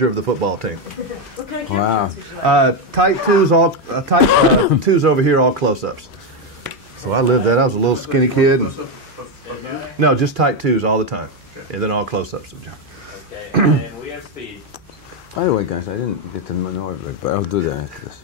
of the football team. What kind of Wow. Tight twos, twos over here, all close-ups. So I lived that. I was a little skinny kid. No, just tight twos all the time, and then all close-ups of John. Okay, and we have speed. By the way, guys, I didn't get to know everybody, but I'll do that after this.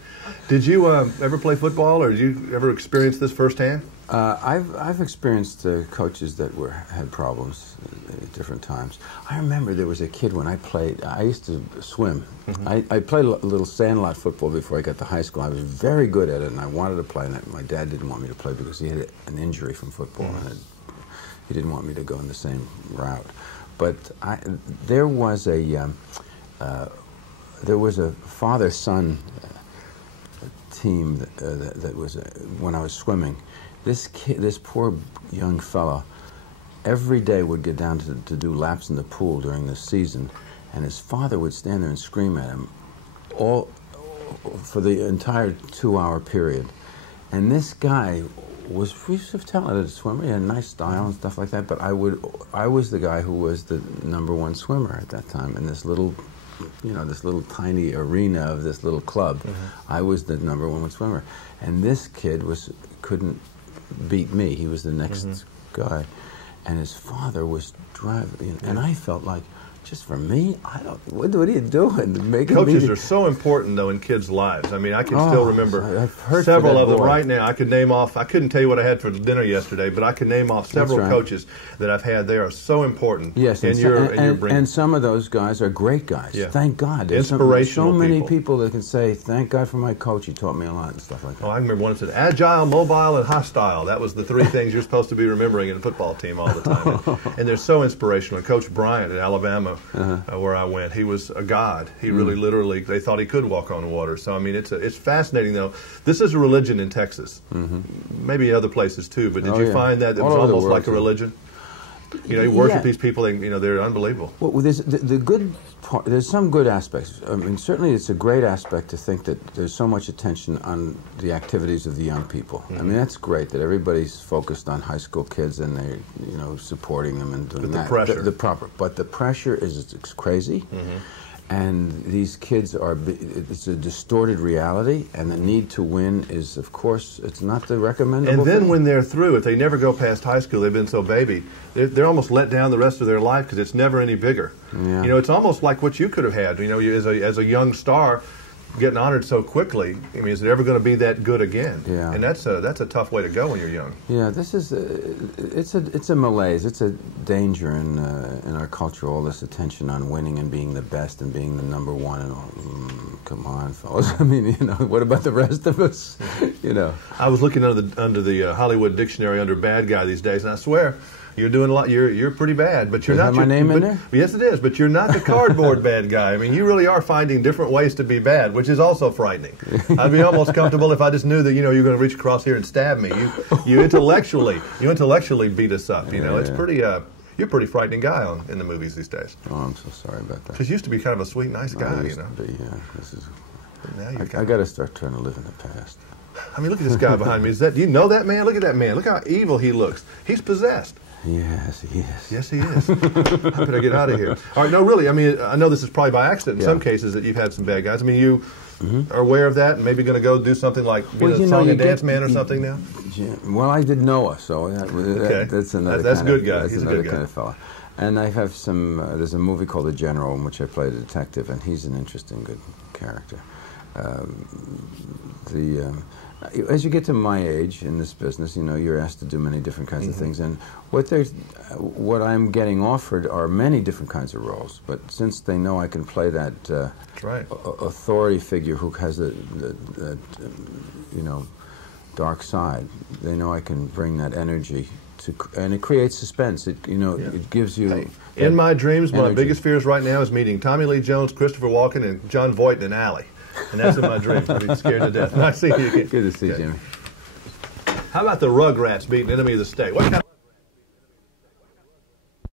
Did you ever play football, or did you ever experience this firsthand? I've experienced coaches that had problems at different times. I remember there was a kid when I played. I used to swim. I played a little sandlot football before I got to high school. I was very good at it, and I wanted to play. And my dad didn't want me to play because he had an injury from football, and he didn't want me to go in the same route. But there was a father-son team that was when I was swimming. This poor young fellow, every day would get down to do laps in the pool during the season, and his father would stand there and scream at him all for the entire 2-hour period. And this guy was a talented swimmer. He had a nice style and stuff like that. But I was the guy who was the #1 swimmer at that time in this little, this little tiny arena of this little club. I was the #1 swimmer, and this kid couldn't beat me. He was the next guy, and his father was driving. And I felt like, just for me, what are you doing? Coaches are so important, though, in kids' lives. I mean, I can still remember I've several of them right now. I could name off, I couldn't tell you what I had for dinner yesterday, but I could name off several coaches that I've had. They are so important. Yes, and some of those guys are great guys. Yeah. Thank God. There's inspirational so many people that can say, thank God for my coach. He taught me a lot and stuff like that. Oh, I remember one that said, agile, mobile, and hostile. That was the 3 things you're supposed to be remembering in a football team all the time. And they're so inspirational. And Coach Bryant at Alabama, where I went, he was a god. He really, literally, they thought he could walk on water. So I mean, it's fascinating though. This is a religion in Texas, maybe other places too. But did you find that it was almost like a religion? You worship these people. They're unbelievable. Well, there's the good part. There's some good aspects. I mean, certainly it's a great aspect to think that there's so much attention on the activities of the young people. I mean, that's great that everybody's focused on high school kids and they're, supporting them and doing that. The pressure. But the pressure is crazy. And these kids it's a distorted reality, and the need to win is, of course, it's not the recommendable And then thing. when they're through, if they never go past high school, they've been so baby, they're almost let down the rest of their life because it's never any bigger. Yeah. It's almost like what you could have had, as a young star, getting honored so quickly. I mean, is it ever going to be that good again? Yeah. And that's a tough way to go when you're young. Yeah, this is it's a malaise. It's a danger in our culture. All this attention on winning and being the best and being the #1 and all. Come on, fellas. I mean, what about the rest of us? I was looking under the Hollywood dictionary under bad guy these days, and I swear, you're doing a lot. You're pretty bad, but you're not. Is that my name in there? Yes, it is. But you're not the cardboard bad guy. I mean, you really are finding different ways to be bad, which is also frightening. I'd be almost comfortable if I just knew that you're going to reach across here and stab me. You intellectually beat us up. It's pretty. You're a pretty frightening guy in the movies these days. Oh, I'm so sorry about that. Because you used to be kind of a sweet, nice guy. This is. Now I got to start trying to live in the past. I mean, look at this guy behind me. Do you know that man? Look at that man. Look how evil he looks. He's possessed. Yes, he is. Yes, he is. I better get out of here. All right, no, really. I mean, I know this is probably by accident in some cases that you've had some bad guys. I mean, you are aware of that and maybe going to go do something like song and dance man or something now? Yeah, well, I did Noah, so that's another That's kind good of, guy. That's He's another a good kind guy. of fella. And I have there's a movie called The General in which I play a detective, and he's an interesting, good character. As you get to my age in this business, you're asked to do many different kinds of things, and what I'm getting offered are many different kinds of roles. But since they know I can play that authority figure who has that dark side, they know I can bring that energy and it creates suspense. It gives you. Hey, in my dreams, my biggest fears right now is meeting Tommy Lee Jones, Christopher Walken, and Jon Voight in an alley. And that's in my dreams. I'd be scared to death. Nice seeing you again. Good to see you, Jimmy. How about the Rugrats beating Enemy of the State? What kind of